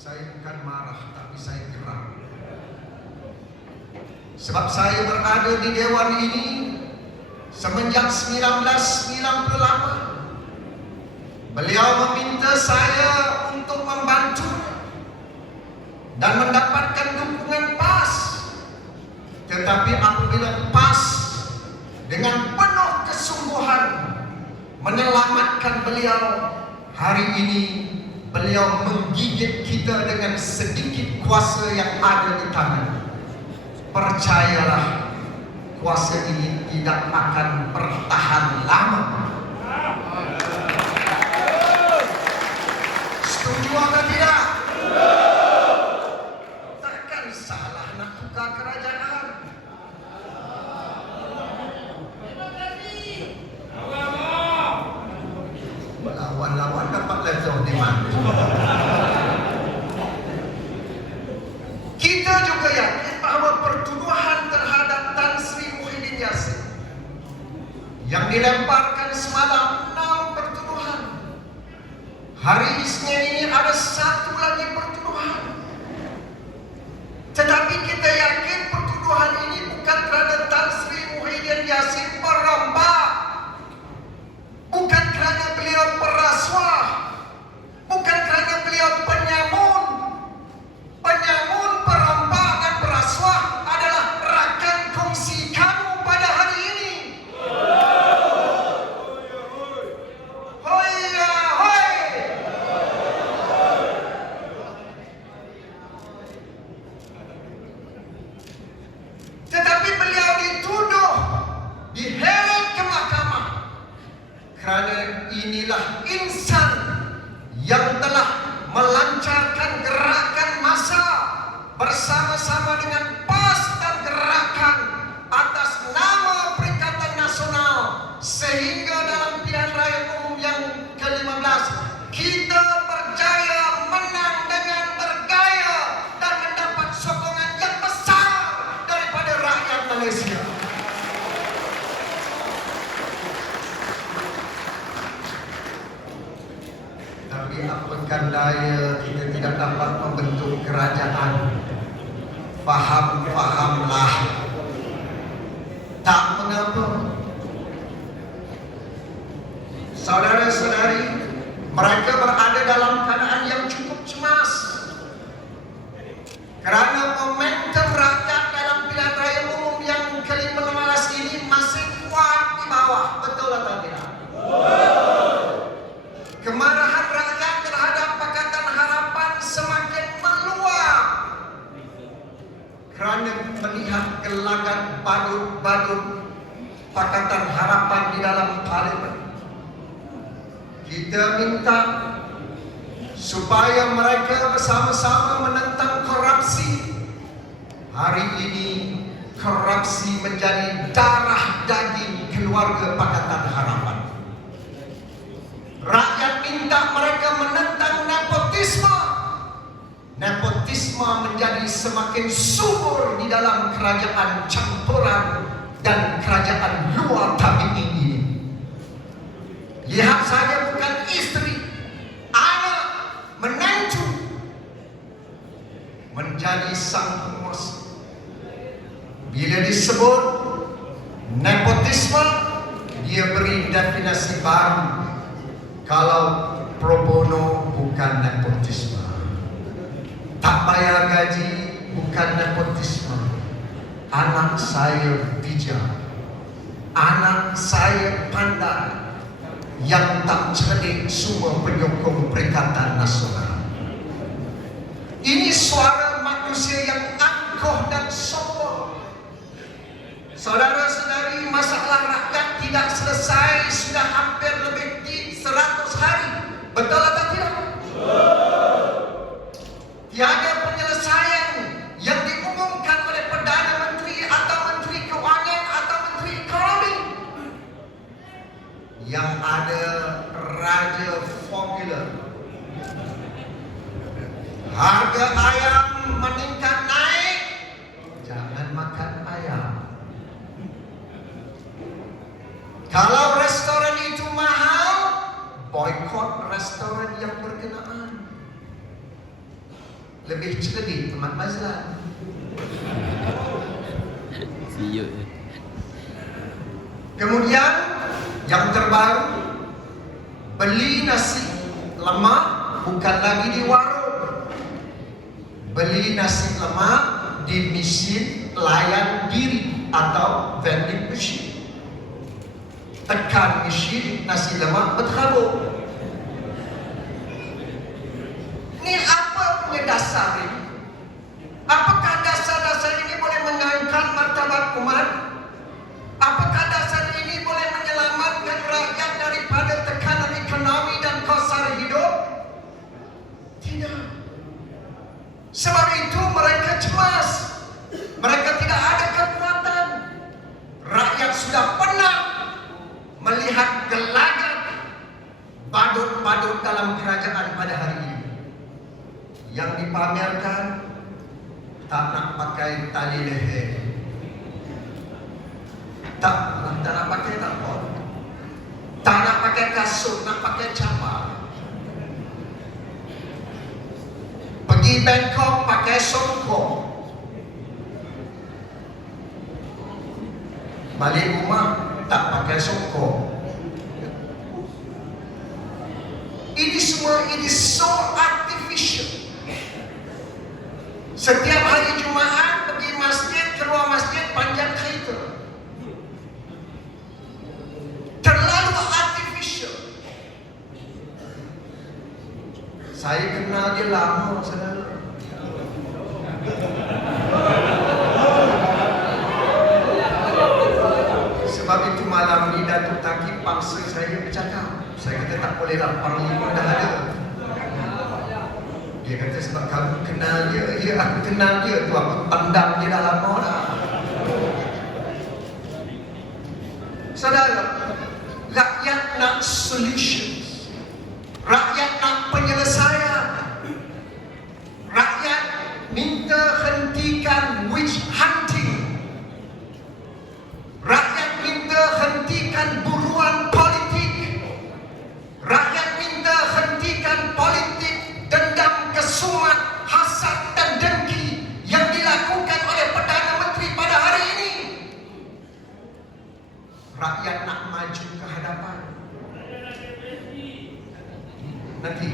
Saya bukan marah, tapi saya geram. Sebab saya berada di dewan ini semenjak 1998. Beliau meminta saya untuk membantu dan mendapatkan dukungan PAS. Tetapi apabila PAS dengan penuh kesungguhan menyelamatkan beliau, hari ini beliau menggigit kita dengan sedikit kuasa yang ada di tangan. Percayalah, kuasa ini tidak akan bertahan lama. Setuju atau tidak? Takkan salah nak tukar kerajaan. Lawan-lawan dapat lezo di mana? Kita juga yakin bahawa pertuduhan terhadap Tan Sri Muhyiddin Yassin yang dilemparkan semalam 6 pertuduhan. Hari Isnin ini ada 1 lagi pertuduhan. Tetapi kita yakin pertuduhan ini bukan kerana Tan Sri Muhyiddin Yassin perambah, bukan kerana beliau perasuah, bukan kerana beliau penyamun. Penyamun, perambah dan perasuah adalah rakan kongsi kamu pada hari ini. Hoya hoi. Tetapi beliau dituduh, diheret ke mahkamah kerana inilah insan yang telah melancarkan gerakan massa bersama-sama dengan PAS dan gerakan atas nama Perikatan Nasional, sehingga dalam pilihan raya umum yang ke-15 kita berjaya menang dengan bergaya dan mendapat sokongan yang besar daripada rakyat Malaysia. Tapi apakah daya kita tidak dapat membentuk kerajaan? Faham-fahamlah. Tak mengapa. Saudara-saudari, mereka berada dalam keadaan yang cukup cemas kerana momentum rakyat dalam pilihan raya umum yang ke-15 ini masih kuat di bawah. Betul atau tidak? Kemarahan rakyat terhadap Pakatan Harapan semakin meluap kerana melihat gelagat badut-badut Pakatan Harapan di dalam parlimen. Kita minta supaya mereka bersama-sama menentang korupsi. Hari ini korupsi menjadi darah daging keluarga Pakatan Harapan. Rakyat minta mereka menentang nepotisme. Nepotisme menjadi semakin subur di dalam kerajaan campuran dan kerajaan luar tabi'i ini. Lihat saja, bukan isteri, anak, menantu menjadi sang penguasa. Bila disebut nepotisme, dia beri definisi baru. Kalau pro bono bukan nepotisme, tak bayar gaji bukan nepotisme. Anak saya bijak, anak saya pandai, yang tak cerdik semua penyokong Perikatan Nasional. Ini suara manusia yang angkuh dan sombong. Saudara-saudari, masalah rakyat tidak selesai sudah hampir lebih 100 hari. Betul atau tidak? Tiada penyelesaian yang diumumkan oleh Perdana Menteri atau Menteri Keuangan atau Menteri Ekonomi. Yang ada raja formula. Harga ayam meningkat naik, jangan makan ayam. Kalau restoran itu mahal, boikot restoran yang berkenaan. Lebih cerdik Ahmad Mazlan. Kemudian yang terbaru, beli nasi lemak bukan lagi di warung, beli nasi lemak di mesin layan diri atau vending machine. Tekan mesin, nasi lemak berterabur. Ini apa punya dasar ini? Apakah dasar-dasar ini boleh mengangkat martabat umat? Apakah dasar ini boleh menyelamatkan rakyat daripada tekanan ekonomi dan kos sara hidup? Tidak. Sebab itu mereka cemas. Mereka tidak ada kekuatan. Rakyat sudah penat melihat gelagat badut-badut dalam kerajaan pada hari ini. Yang dipamerkan tak nak pakai tali leher, tak nak pakai tapon, tak nak pakai kasut, nak pakai capar. Pergi Bangkok pakai songkok, balik rumah tak pakai songkok. Ini semua so artificial. Setiap hari Jumaat pergi masjid, keluar masjid panjang kereta. Terlalu artificial. Saya kenal dia lama, saudara. Sebab itu malam ni Datuk Taki paksa saya bercakap. Saya kata tak boleh lah, Parlimen dah ada. Dia kata sebab kamu kenal dia. Ya, aku kenal dia tu, aku pandang dia dah lama dah. Saudara, rakyat nak solutions. Rakyat nak penyelesaian. Rakyat minta hentikan witch hunting. Rakyat minta hentikan buruan politik. Rakyat minta hentikan politik dendam, kesumat, hasad dan dengki yang dilakukan oleh Perdana Menteri pada hari ini. Rakyat nak maju ke hadapan. Nanti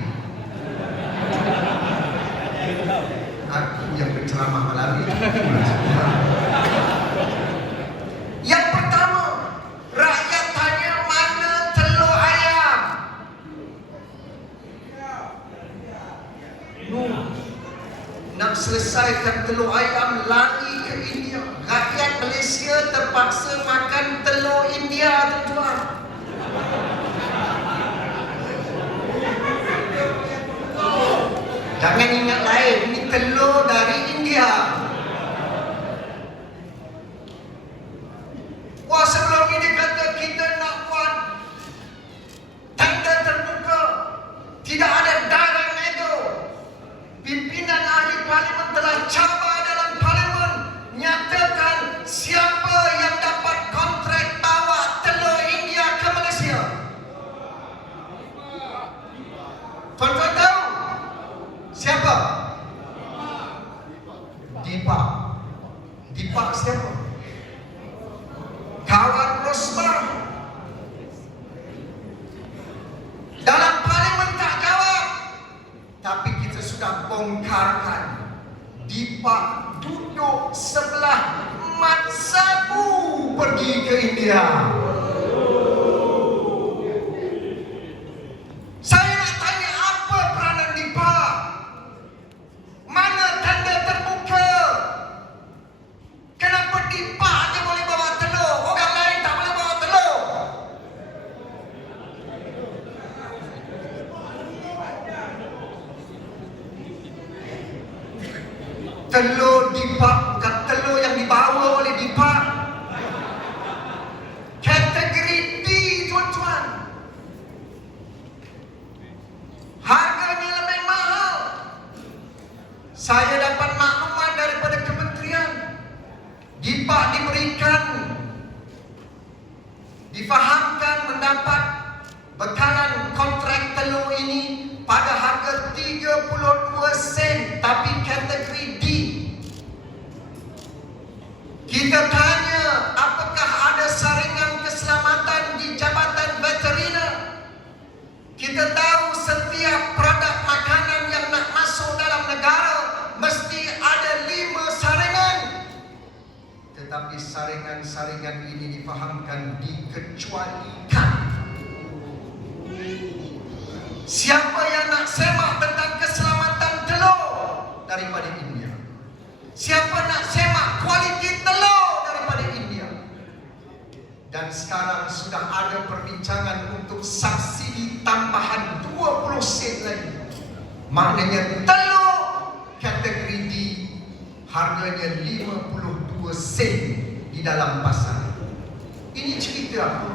aku yang berceramah malam ini. Yang pertama, rakyat tanya mana telur ayam. Nak selesaikan telur ayam lari ke India. Rakyat Malaysia terpaksa makan telur India, tuan-tuan. Jangan ingat lain, ini telur dari India. Wah, sebelum ini kata kita nak buat tender terbuka, tidak ada darah ego. Pimpinan ahli parlimen telah cabar dalam parlimen, nyatakan siapa yang dapat kontrak bawa telur India ke Malaysia. Tuan-tuan tahu siapa? Dipak. Dipak siapa? Kawan Rosmah. Dalam parlimen tak jawab, tapi kita sudah bongkarkan. Dipak duduk sebelah Mat Sabu pergi ke India. Saya nak tanya, apa peranan Dipak? Mana tanda terbuka? Kenapa Dipak je boleh bawa telur, orang lain tak boleh bawa telur? Telur Dipak bukan telur yang dibawa oleh Dipak. Kategori D, tuan-tuan. Harganya lebih mahal. Saya dapat maklumat daripada kementerian. Dipak diberikan, difahamkan mendapat bekalan kontrak telur ini pada harga 32 sen, tapi persaringan ini difahamkan dikecualikan. Siapa yang nak semak tentang keselamatan telur daripada India? Siapa nak semak kualiti telur daripada India? Dan sekarang sudah ada perbincangan untuk subsidi tambahan 20 sen lagi. Maknanya telur kategori D harganya 52 sen di dalam pasar. Ini cerita apa?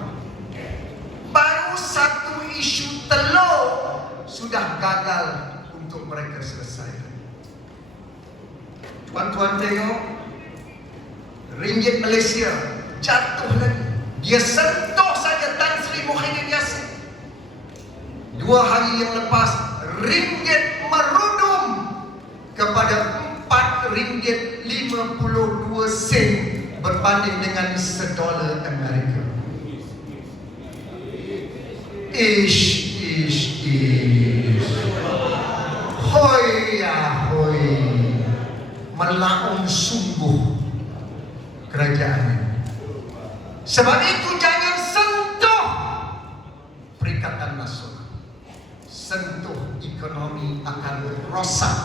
Baru satu isu telur sudah gagal untuk mereka selesaikan. Tuan-tuan tengok, ringgit Malaysia jatuh lagi. Dia sentuh saja Tan Sri Muhyiddin Yassin. 2 hari yang lepas, ringgit merudum kepada RM4.52 berbanding dengan $1 Amerika. Ish. Hoi ya hoi. Melaung sungguh kerajaan. Sebab itu jangan sentuh Perikatan Nasional. Sentuh ekonomi akan rosak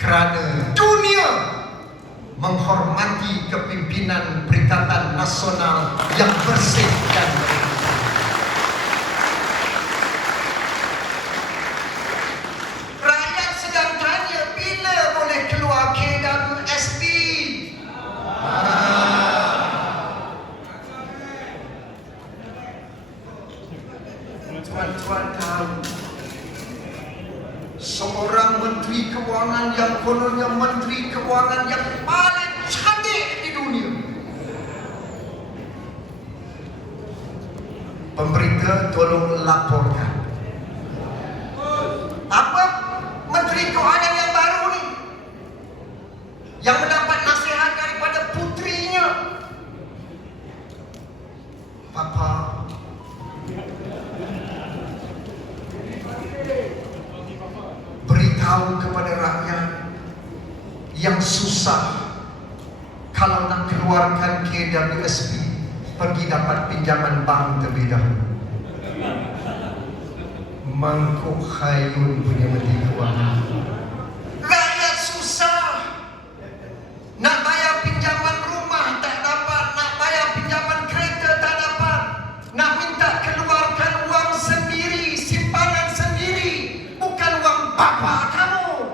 kerana dunia menghormati kepimpinan Perikatan Nasional yang bersih dan bersih. Rakyat sedang tanya bila boleh keluar KWSP. Tuan-tuan tahu, seorang Menteri Kewangan yang kononnya Menteri Kewangan yang paling cantik di dunia, pemberita tolong laporkan. Apa Menteri Kewangan yang baru ni yang mendapat nasihat daripada putrinya? Papa, beritahu kepada rakyat yang susah, kalau nak keluarkan KWSP, pergi dapat pinjaman bank terlebih dahulu. Mangkuk Hayun punya Menteri Kewangan. Rakyat susah, nak bayar pinjaman rumah tak dapat, nak bayar pinjaman kereta tak dapat, nak minta keluarkan wang sendiri, simpanan sendiri, bukan wang bapa kamu.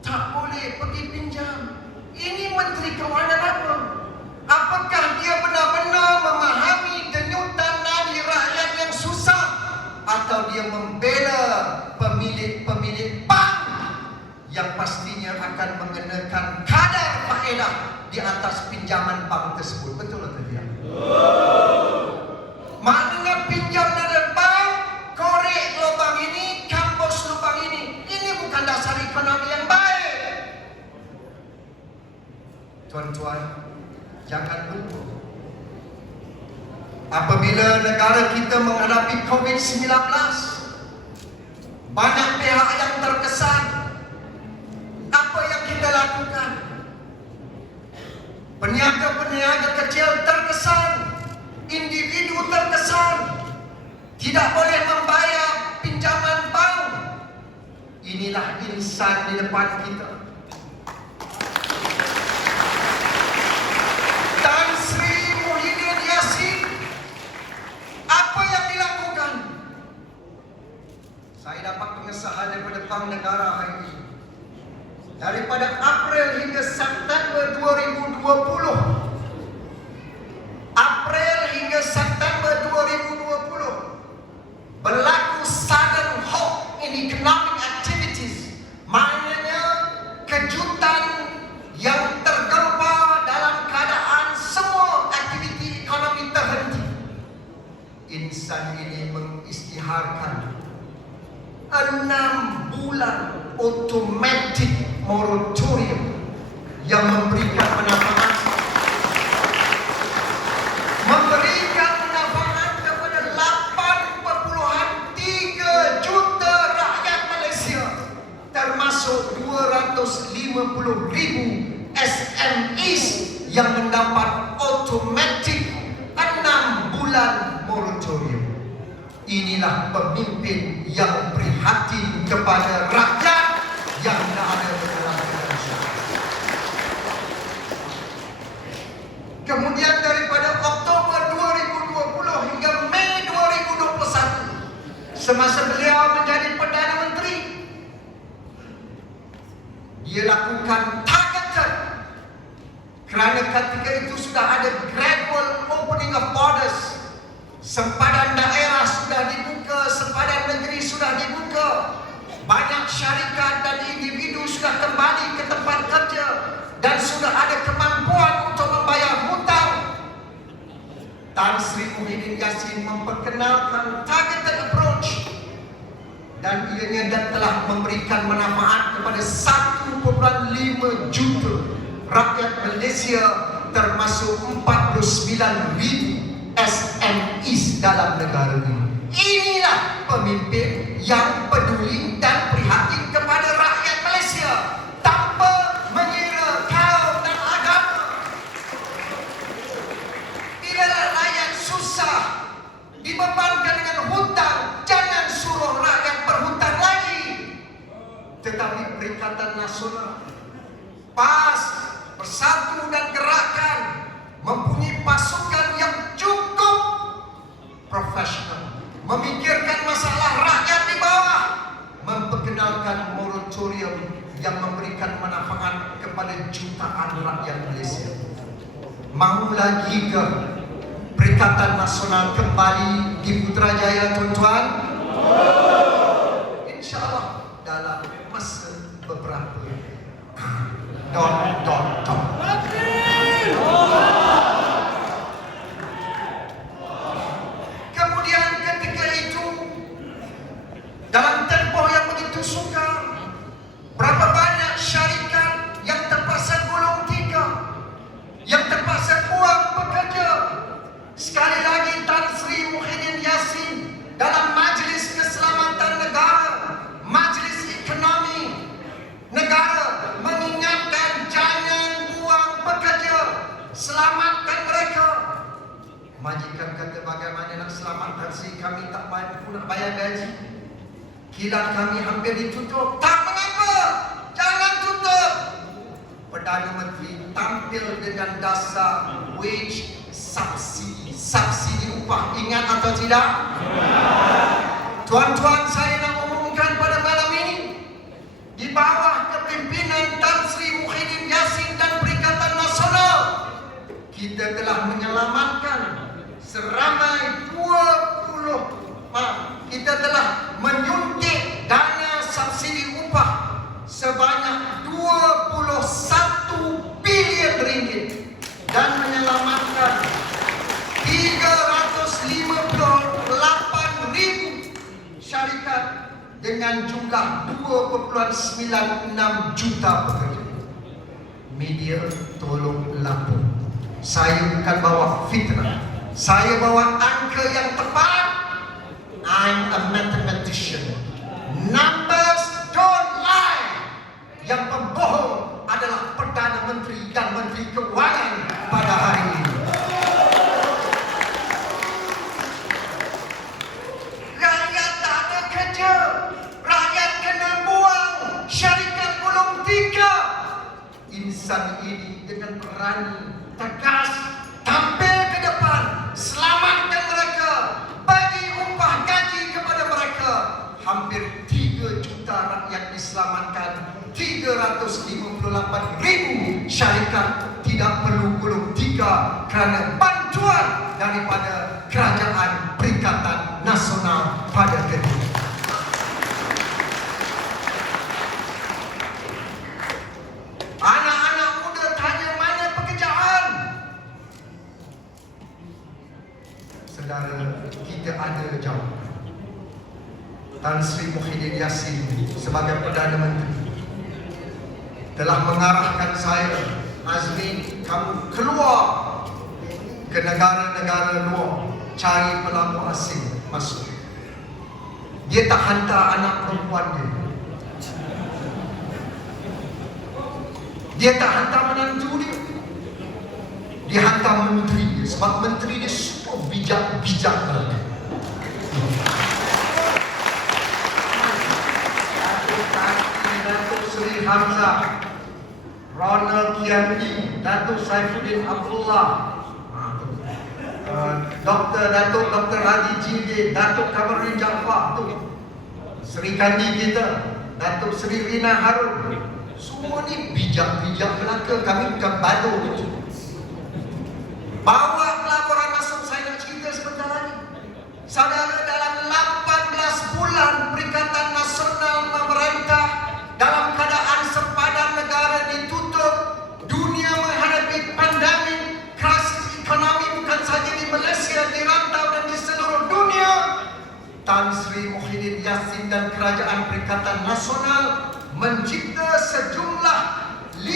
Tak boleh pergi pinjam. Ini Menteri Kewangan apa? Apakah dia benar-benar memahami denyutan nadi rakyat yang susah, atau dia membela pemilik-pemilik bank yang pastinya akan mengenakan kadar faedah di atas pinjaman bank tersebut? Betul atau tidak? Maknanya pinjam dari bank, korek lubang ini, kampus lubang ini. Ini bukan dasar ekonomi yang baik. Tuan-tuan, jangan lupa, apabila negara kita menghadapi COVID-19, banyak pihak yang terkesan. Apa yang kita lakukan? Peniaga-peniaga kecil terkesan, individu terkesan, tidak boleh membayar pinjaman bank. Inilah insan di depan kita. Tan Sri Muhyiddin Yassin, apa yang dilakukan? Saya dapat pengesahan daripada Bank Negara hari ini. Daripada April hingga September 2020, April hingga September 2020, berlaku sudden halt in economic activities. Maknanya kejutan yang tergempar dalam keadaan semua aktiviti ekonomi terhenti. Insan ini mengisytiharkan 6 bulan automatic moratorium yang memberikan manfaat kepada 8,3 juta rakyat Malaysia, termasuk 250,000 SME SMEs yang mendapat otomatik 6 bulan moratorium. Inilah pemimpin yang prihatin kepada rakyat yang ada dalam Indonesia. Kemudian daripada Oktober 2020 hingga Mei 2021, semasa beliau menjadi Perdana Menteri, dia lakukan targeted, kerana ketika itu sudah ada gradual opening of borders. Sempadan daerah sudah dibuka, sempadan negeri sudah dibuka. Banyak syarikat dan individu sudah kembali ke tempat kerja dan sudah ada kemampuan untuk membayar hutang. Tan Sri Muhyiddin Yassin memperkenalkan targeted approach, dan ianya dan telah memberikan manfaat kepada 1,5 juta rakyat Malaysia, termasuk 49,000 SMEs dalam negara ini. Inilah pemimpin yang peduli dan prihatin kepada rakyat Malaysia tanpa mengira kaum dan agama. Bila rakyat susah, dibebankan dengan hutang, jangan suruh rakyat berhutang lagi. Tetapi Perikatan Nasional, PAS, Bersatu dan Gerakan mempunyai pasukan yang cukup profesional, memikirkan masalah rakyat di bawah, memperkenalkan moratorium yang memberikan manfaat kepada jutaan rakyat Malaysia. Mahu lagi ke Perikatan Nasional kembali di Putrajaya, tuan-tuan? InsyaAllah dalam masa beberapa Kemudian ketika itu, dalam tempoh yang begitu sukar, berapa banyak syarikat yang terpaksa gulung tikar, yang terpaksa buang pekerja. Sekali lagi Tan Sri Muhyiddin Yassin dalam Majlis Keselamatan Negara, Majlis Ekonomi Negara mengingatkan jangan buang pekerja, selamatkan mereka. Majikan kata, bagaimana nak selamatkan si kami tak mampu nak bayar gaji, kilang kami hampir ditutup. Tak mengapa, jangan tutup. Perdana Menteri tampil dengan dasar wage subsidi, subsidi upah. Ingat atau tidak? Tuan-tuan, saya nak umumkan pada malam ini, di bawah kepimpinan Tan Sri Muhyiddin Yassin dan Perikatan Nasional, kita telah menyelamatkan seramai 20, kita telah menyuntik dana subsidi upah sebanyak 21 bilion ringgit dan menyelamatkan 358,000 syarikat dengan jumlah 2,96 juta pekerja. Media tolong lapor. Saya bukan bawa fitnah, saya bawa angka yang tepat. I'm a mathematician. Numbers don't lie. Yang pembohong adalah Perdana Menteri dan Menteri Keuangan pada hari ini. Rakyat tak ada kerja, rakyat kena buang, syarikat gulung tikar. Insan ini dengan berani, tegas, tampil ke depan, selamatkan mereka, bagi upah gaji kepada mereka. Hampir 3 juta rakyat diselamatkan, 358,000 syarikat tidak perlu gulung tikar kerana bantuan daripada Kerajaan Perikatan Nasional pada ketika itu. Anak-anak muda tanya mana pekerjaan? Saudara, kita ada jawapan. Tan Sri Muhyiddin Yassin sebagai Perdana Menteri telah mengarahkan saya, Azmin, kamu keluar ke negara-negara luar, cari pelabur asing masuk. Dia tak hantar anak perempuan dia. Dia tak hantar menantu dia, dia hantar menteri dia, sebab menteri dia super bijak-bijak banget. Datuk Seri Hamzah, Ronald Kiandi, Datuk Saifuddin Abdullah, Dr. Hadi Jide, Datuk Kamarudin Jaafar tu, Seri Kandi kita, Datuk Seri Rina Harun. Semua ni bijak-bijak belaka. Kami bukan badu. Bawa pelaporan masuk, saya nak cerita sebentar lagi. Saudara, dalam 18 bulan Perikatan Nasional memerintah dalam keadaan sepadan negara ditutup, dunia menghadapi pandemik, krisis ekonomi bukan saja di Malaysia, di rantau dan di seluruh dunia. Tan Sri Muhyiddin Yassin dan Kerajaan Perikatan Nasional mencipta sejumlah 5